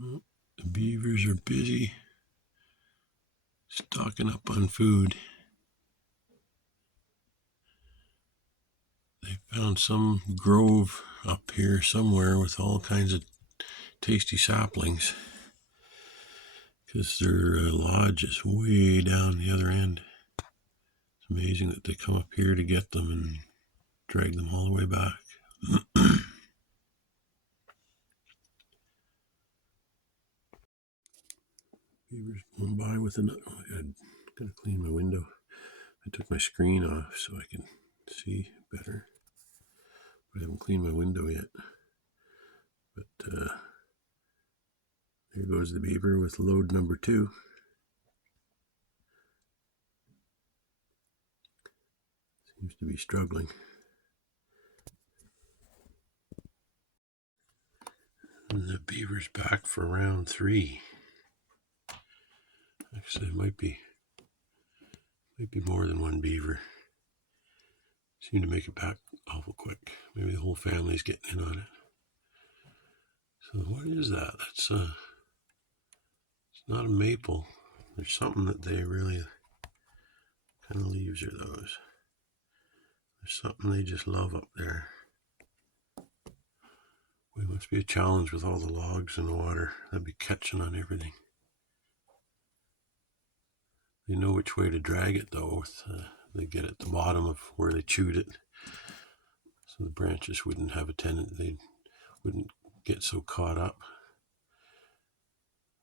Well, the beavers are busy stocking up on food. They found some grove up here somewhere with all kinds of tasty saplings, because their lodge is way down the other end. It's amazing that they come up here to get them and drag them all the way back. Beavers going by with another. Oh, I gotta clean my window. I took my screen off so I can see better, but I haven't cleaned my window yet. But there goes the beaver with load number 2. Seems to be struggling. And the beaver's back for round 3. Actually, it might be more than one beaver. Seem to make it back awful quick. Maybe the whole family's getting in on it. So what is that? That's it's not a maple. There's something that they really, kind of leaves are those. There's something they just love up there. It must be a challenge with all the logs in the water. They'd be catching on everything. They know which way to drag it though. They get at the bottom of where they chewed it, so the branches wouldn't have a tendency. They wouldn't get so caught up.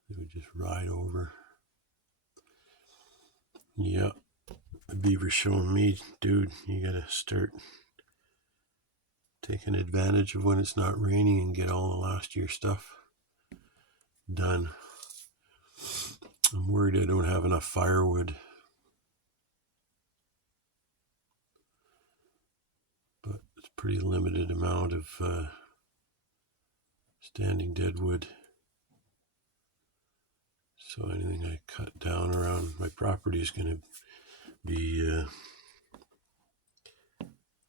They would just ride over. Yeah, the beaver's showing me, dude, you gotta start taking advantage of when it's not raining and get all the last year's stuff done. I'm worried I don't have enough firewood. But it's a pretty limited amount of standing deadwood. So anything I cut down around my property is going to be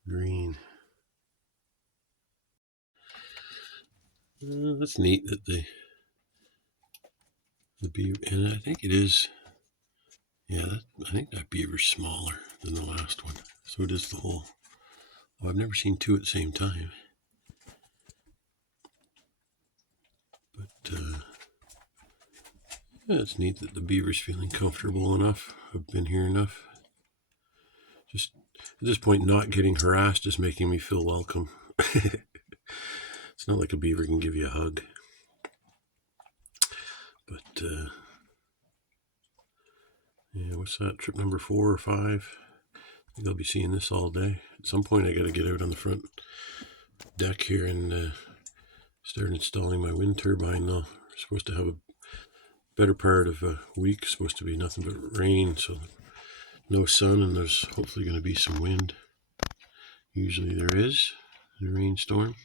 green. That's neat that the beaver, and I think it is, yeah, I think that beaver's smaller than the last one. So it is the whole. Oh, I've never seen 2 at the same time. But yeah, it's neat that the beaver's feeling comfortable enough. I've been here enough. Just at this point, not getting harassed is making me feel welcome. It's not like a beaver can give you a hug. But yeah, what's that? Trip number 4 or 5? I think I'll be seeing this all day. At some point, I got to get out on the front deck here and start installing my wind turbine. Now, we're supposed to have a better part of a week. It's supposed to be nothing but rain, so no sun, and there's hopefully going to be some wind. Usually there is in a rainstorm.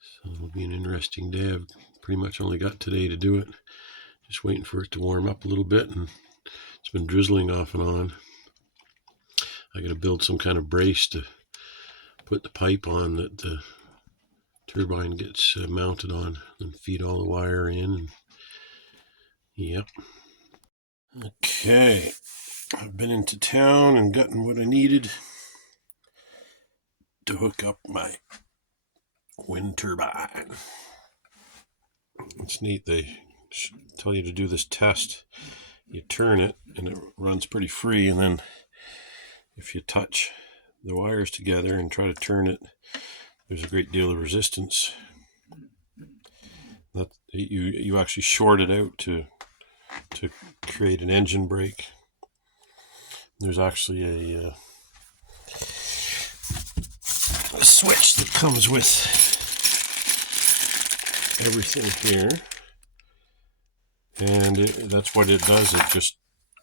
So it'll be an interesting day. I've pretty much only got today to do it. Just waiting for it to warm up a little bit, and it's been drizzling off and on. I got to build some kind of brace to put the pipe on that the turbine gets mounted on, and feed all the wire in. And yep. Okay, I've been into town and gotten what I needed to hook up my wind turbine. It's neat. They tell you to do this test. You turn it and it runs pretty free, and then if you touch the wires together and try to turn it, there's a great deal of resistance. That you actually short it out to create an engine brake. There's actually a switch that comes with everything here, and that's what it does. It just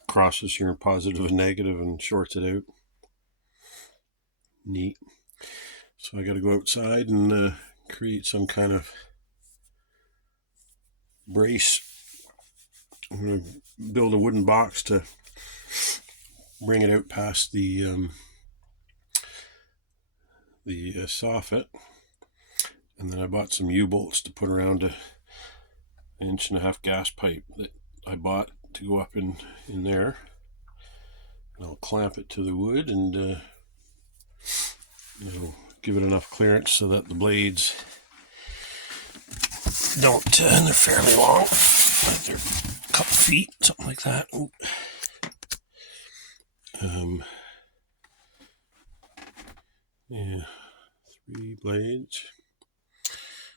crosses your positive and negative and shorts it out. Neat. So I got to go outside and create some kind of brace. I'm going to build a wooden box to bring it out past the soffit, And then I bought some U-bolts to put around an 1.5-inch gas pipe that I bought to go up in there. And I'll clamp it to the wood and give it enough clearance so that the blades don't, and they're fairly long. They're a couple feet, something like that. Yeah, 3 blades.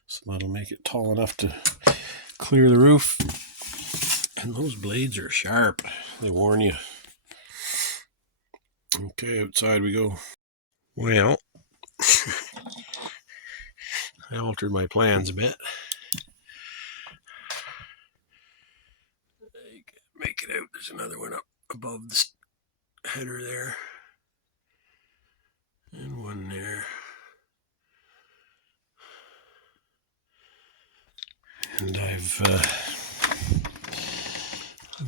So that'll make it tall enough to clear the roof. And those blades are sharp. They warn you. Okay, outside we go. Well, I altered my plans a bit. Make it out. There's another one up above the header there. And one there. And I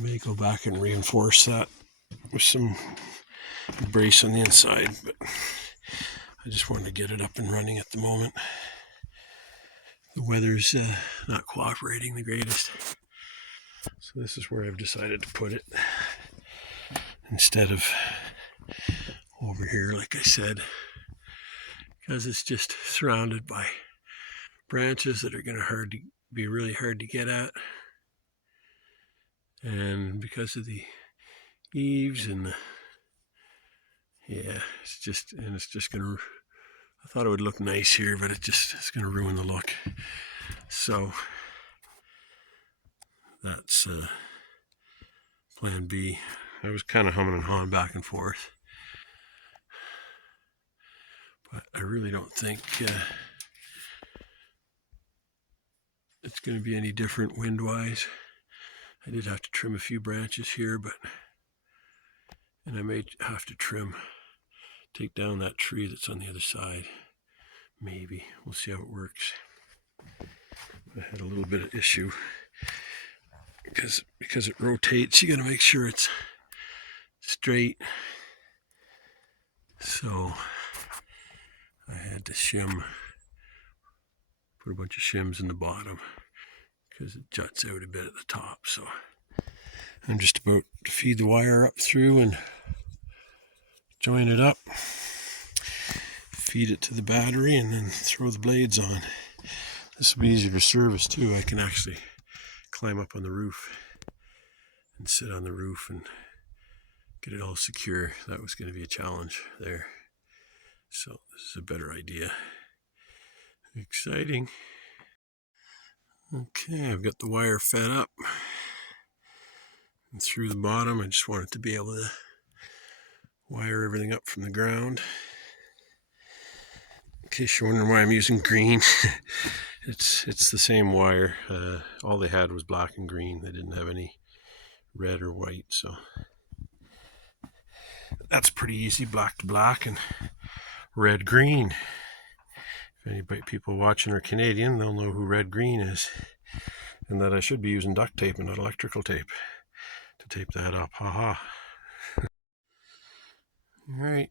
may go back and reinforce that with some brace on the inside, but I just wanted to get it up and running at the moment. The weather's not cooperating the greatest. So this is where I've decided to put it instead of over here, like I said, because it's just surrounded by branches that are going to be really hard to get at. And because of the eaves and it's just going to, I thought it would look nice here, but it's going to ruin the look. So that's plan B. I was kind of humming and hawing back and forth, but I really don't think it's going to be any different wind-wise. I did have to trim a few branches here, and I may have to take down that tree that's on the other side. Maybe. We'll see how it works. I had a little bit of issue because it rotates. You got to make sure it's straight. So I had to put a bunch of shims in the bottom because it juts out a bit at the top. So I'm just about to feed the wire up through and join it up, feed it to the battery, and then throw the blades on. This will be easier to service too. I can actually climb up on the roof and sit on the roof and get it all secure. That was going to be a challenge there. So this is a better idea. Exciting. Okay, I've got the wire fed up and through the bottom. I just wanted to be able to wire everything up from the ground. In case you're wondering why I'm using green, it's the same wire. All they had was black and green. They didn't have any red or white, so that's pretty easy. Black to black and red green. If anybody people watching are Canadian, they'll know who red green is, and that I should be using duct tape and not electrical tape to tape that up. Haha. Alright,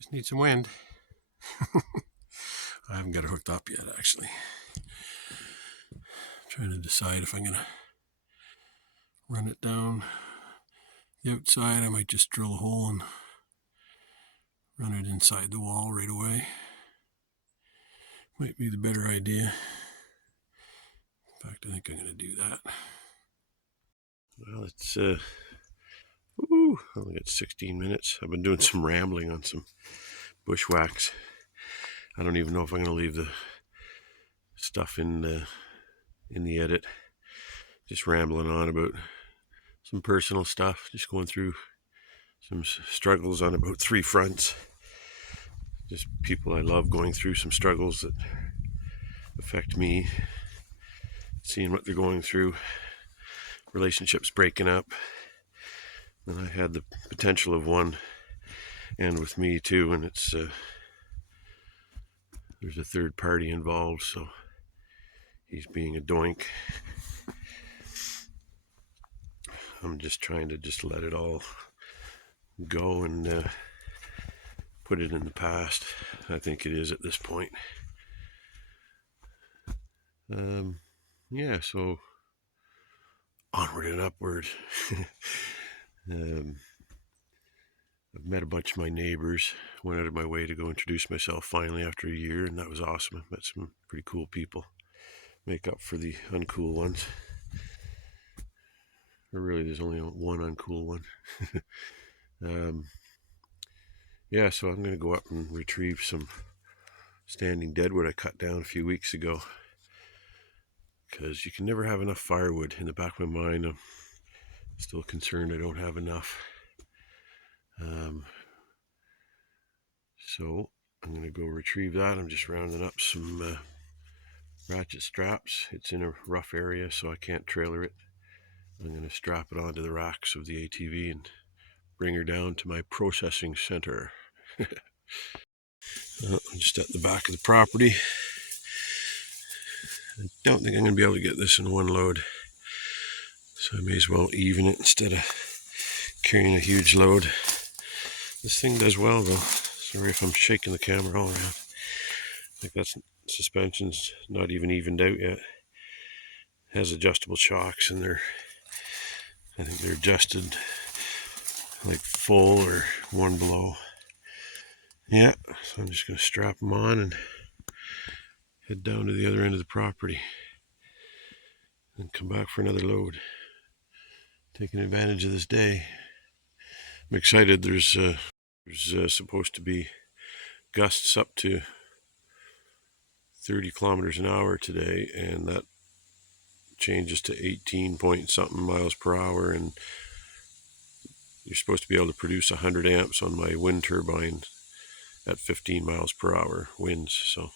just need some wind. I haven't got it hooked up yet, actually. I'm trying to decide if I'm going to run it down the outside. I might just drill a hole and run it inside the wall right away. Might be the better idea. In fact, I think I'm going to do that. Well, it's only got 16 minutes. I've been doing some rambling on some bushwhacks. I don't even know if I'm going to leave the stuff in the edit. Just rambling on about some personal stuff. Just going through some struggles on about 3 fronts. Just people I love going through some struggles that affect me. Seeing what they're going through. Relationships breaking up. And I had the potential of one end with me too, and it's there's a third party involved, so he's being a doink. I'm just trying to just let it all go and put it in the past. I think it is at this point. Yeah, so onward and upward. I've met a bunch of my neighbors, went out of my way to go introduce myself finally after a year, and that was awesome. I met some pretty cool people, make up for the uncool ones. Or really, there's only one uncool one. Yeah, so I'm going to go up and retrieve some standing deadwood I cut down a few weeks ago, because you can never have enough firewood. In the back of my mind, I'm still concerned I don't have enough. So I'm going to go retrieve that. I'm just rounding up some ratchet straps. It's in a rough area, so I can't trailer it. I'm going to strap it onto the racks of the ATV and bring her down to my processing center. I'm just at the back of the property. I don't think I'm going to be able to get this in one load, so I may as well even it instead of carrying a huge load. This thing does well though. Sorry if I'm shaking the camera all around. Like that suspension's not even evened out yet. It has adjustable shocks, and I think they're adjusted like full or one below. Yeah, so I'm just going to strap them on and head down to the other end of the property and come back for another load. Taking advantage of this day. I'm excited. There's supposed to be gusts up to 30 kilometers an hour today, and that changes to 18 point something miles per hour, and you're supposed to be able to produce 100 amps on my wind turbine at 15 miles per hour winds. So,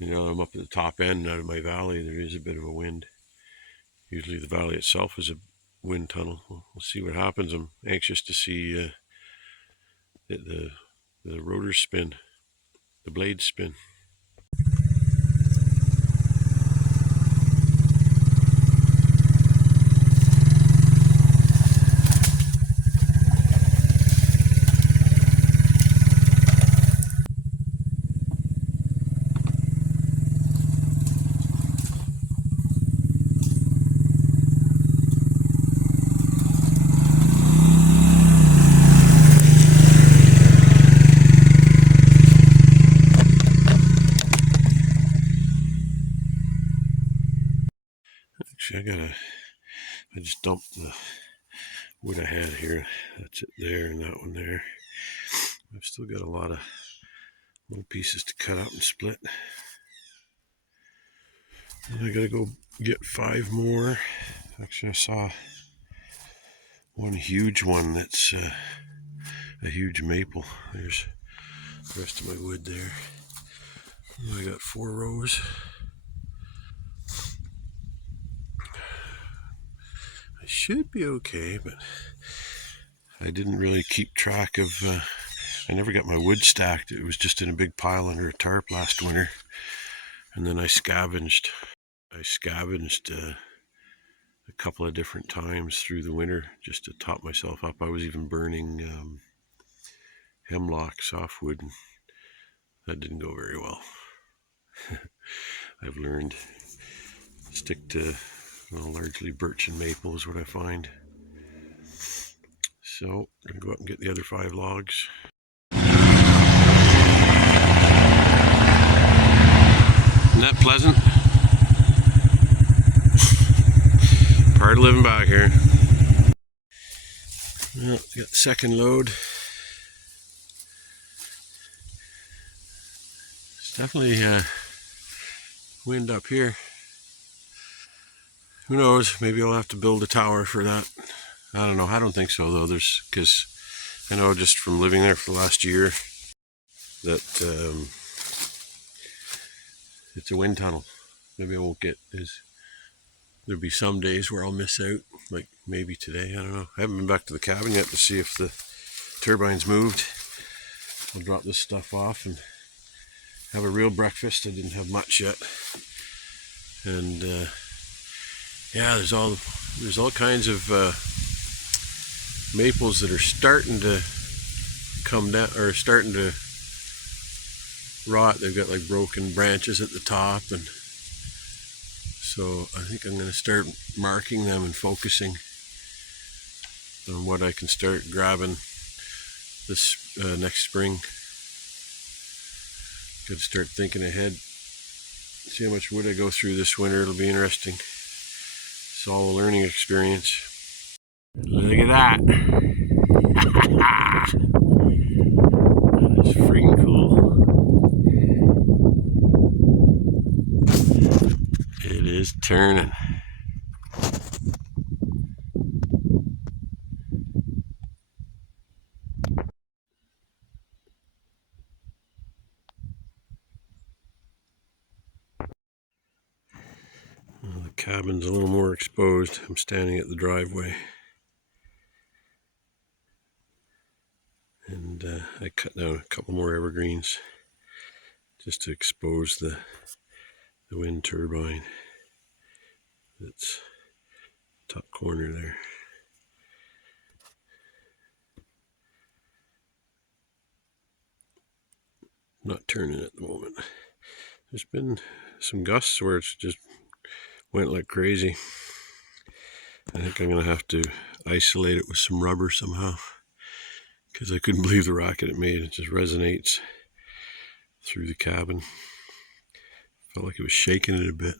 I'm up at the top end out of my valley. There is a bit of a wind. Usually the valley itself is a wind tunnel. We'll see what happens. I'm anxious to see the rotors spin, the blades spin. Actually, I just dumped the wood I had here. That's it there, and that one there. I've still got a lot of little pieces to cut up and split. And I gotta go get 5 more. Actually, I saw one huge one that's a huge maple. There's the rest of my wood there. I got 4 rows. I should be okay, but I didn't really keep track of, I never got my wood stacked. It was just in a big pile under a tarp last winter. And then I scavenged a couple of different times through the winter just to top myself up. I was even burning hemlock softwood, and that didn't go very well. I've learned stick to largely birch and maple is what I find. So I'm gonna go up and get the other 5 logs. Isn't that pleasant? Part of living back here. Well, got the second load. It's definitely wind up here. Who knows? Maybe I'll have to build a tower for that. I don't know. I don't think so though. Because I know just from living there for the last year that it's a wind tunnel. Maybe I won't get there'll be some days where I'll miss out, like maybe today. I don't know. I haven't been back to the cabin yet to see if the turbine's moved. I'll drop this stuff off and have a real breakfast. I didn't have much yet, and yeah, there's all kinds of maples that are starting to come down or starting to rot. They've got like broken branches at the top, and So I think I'm going to start marking them and focusing on what I can start grabbing this next spring. Got to start thinking ahead. See how much wood I go through this winter. It'll be interesting. It's all a learning experience. Look at that. That's freaking cool. It is turning. Well, the cabin's a little more exposed. I'm standing at the driveway. And I cut down a couple more evergreens just to expose the wind turbine. That's top corner there. Not turning at the moment. There's been some gusts where it's just went like crazy. I think I'm going to have to isolate it with some rubber somehow, because I couldn't believe the racket it made. It just resonates through the cabin. Felt like it was shaking it a bit.